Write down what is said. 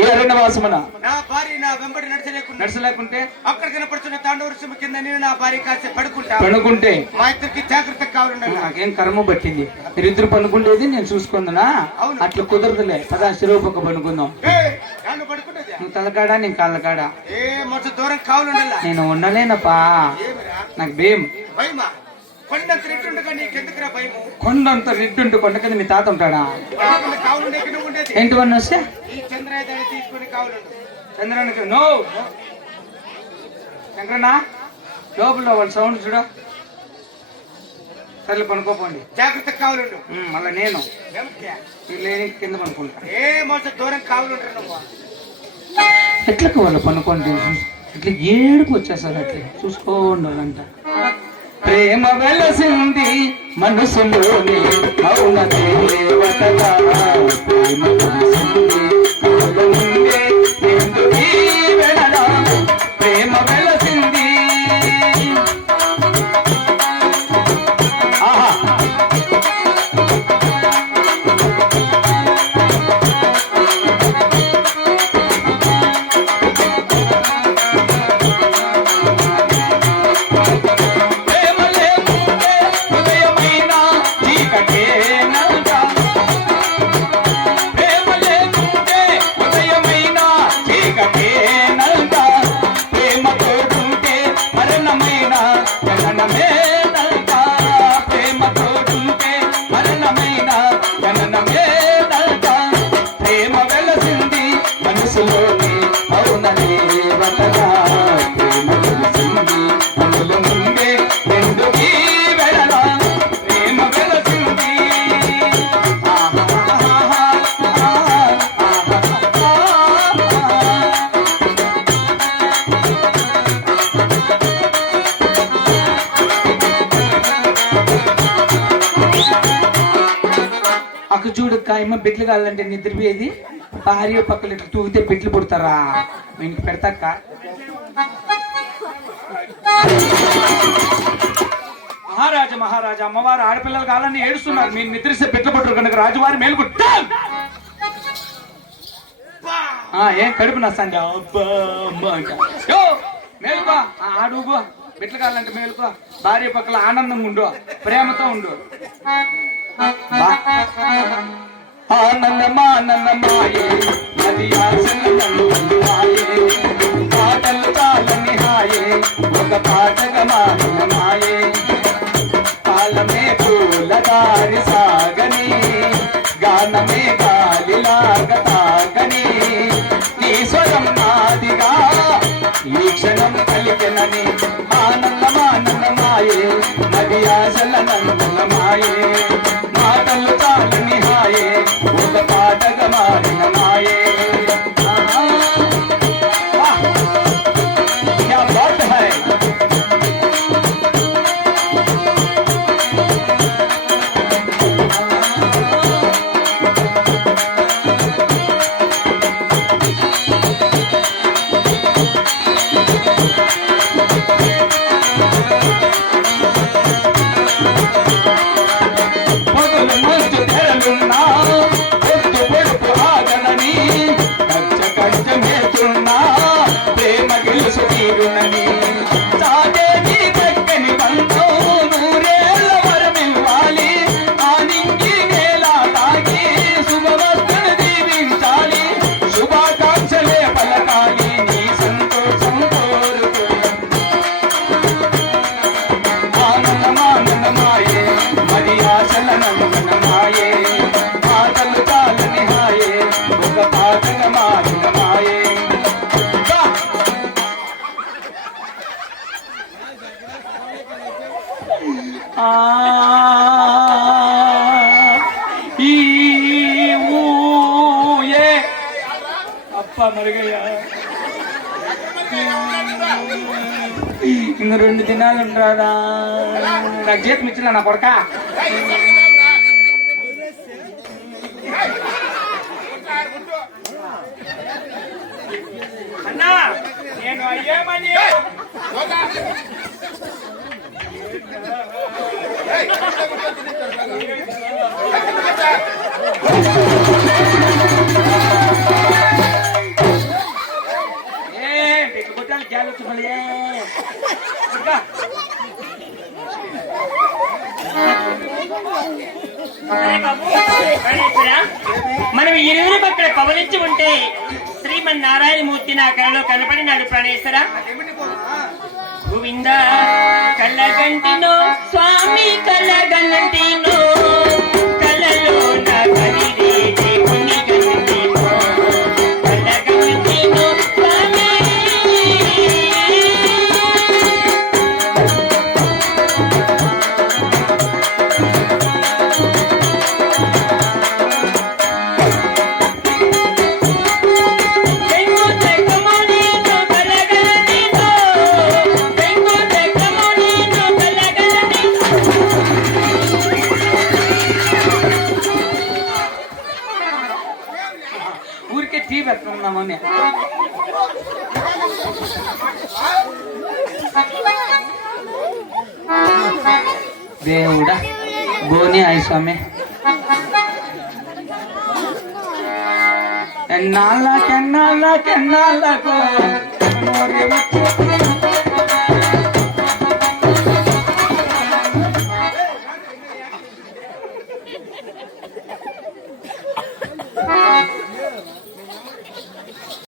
ఏ అరణ్యవాసమున నా భార్య నా వెంబడి నడచలేకుంటే అక్కడ కనపడుతున్న తాండవృక్షం కింద నేను నా భార్య కాసే పడుకుంటే మా ఇద్దరికి జాగ్రత్త కావాలండి. నాకేం కర్మ పట్టింది, మీరిద్దరు పనుకుండేది నేను చూసుకుందునా? అట్లా కుదరదులే, పదా శిరోపక్క పనుకుందాం. నువ్వు తలకాడా నేను కాళ్ళకాడా దూరం కావాలండి. నేను ఉండలేనప్పా, నాకు భయం. కొండంత రెట్టుండగా నీకెందుకురా భయము? కొండంత రెట్టుంటే కొండ కింద మీ తాత ఉంటాడా? ఏంటి వన్ వస్తే ఈ చంద్రాయుధాన్ని తీసుకుని కావాలండు. చంద్రానికి నో శంకరన్నా, లోపల వాళ్ళ సౌండ్ చూడ. సర్లే పనుకోపోండి, జాగ్రత్త కావాలండు. మళ్ళీ నేను లేని కింద పనుకుంటా. దూరం కావాలంటారు. ఎట్లకు వాళ్ళు పనుకోండి, ఇట్లా ఏడుపు వచ్చేసారు. అట్లే చూసుకోండి వాళ్ళంట. ప్రేమ వెలసింది మనసులోని మౌన దేవతగా, ప్రేమ వెలసింది ముందే ఎందుకు ఈ వెడల, ప్రేమ వెలసింది. ఆహా చూడు కాయమ్మ బిడ్లు కావాలంటే నిద్రపోయేది, భార్య పక్కలు ఇట్లా తూగితే బిడ్లు పుడతారా? ఇంటికి పెడతాక మహారాజా మహారాజా అమ్మవారు ఆడపిల్లలు కావాలని ఏడుస్తున్నారు. మీరు నిద్రిస్తే బిడ్లు పుట్టరు కనుక రాజువారి మేలుకుంటా. ఏం కడుపు నస్తాండి అబ్బా అమ్మ అంట. మేలుకో, ఆడుగో, బిడ్లు కావాలంటే మేలుకో, భార్య పక్కల ఆనందంగా ఉండు, ప్రేమతో ఉండు. ఆనందమానందమాయే నది ఆశలమాయే, పాటలు చాలని హాయే ఒక పాటగా మాయే, కాలమే పూలదారి సాగని, గానమే గాలిలాగ తాగని, నీ స్వరం నాదిగా ఈ క్షణం కలిగినని. ఆనందమానందమాయే నది ఆశల నందనమాయే, మాటలు చాలని హాయే ఒక పాటగా మారిన మాయే. క్యా బాత్ హై. ఇంక 2 దినాలు ఉంటారా? నాకు జీతం ఇచ్చిన నా కొడక. అన్నా నేను అయ్యేమని మనం ఇరువురు అక్కడ కబలించి ఉంటే శ్రీమన్నారాయణమూర్తి నా కళలో కనపడినాడు ప్రాణేశ్వర. గోవింద కళ్ళగంటినో స్వామి కళ్ళగంటినో కళ్ళలో నా కలిగే దేవుని గంటినో కళ్ళగంటినో స్వామి. ఊరికే టీ పెట్టుకున్నామని దేవుడా గోని అయి స్వామి. ఎన్నాళ్ళకెన్నాళ్ళకెన్నాళ్ళకు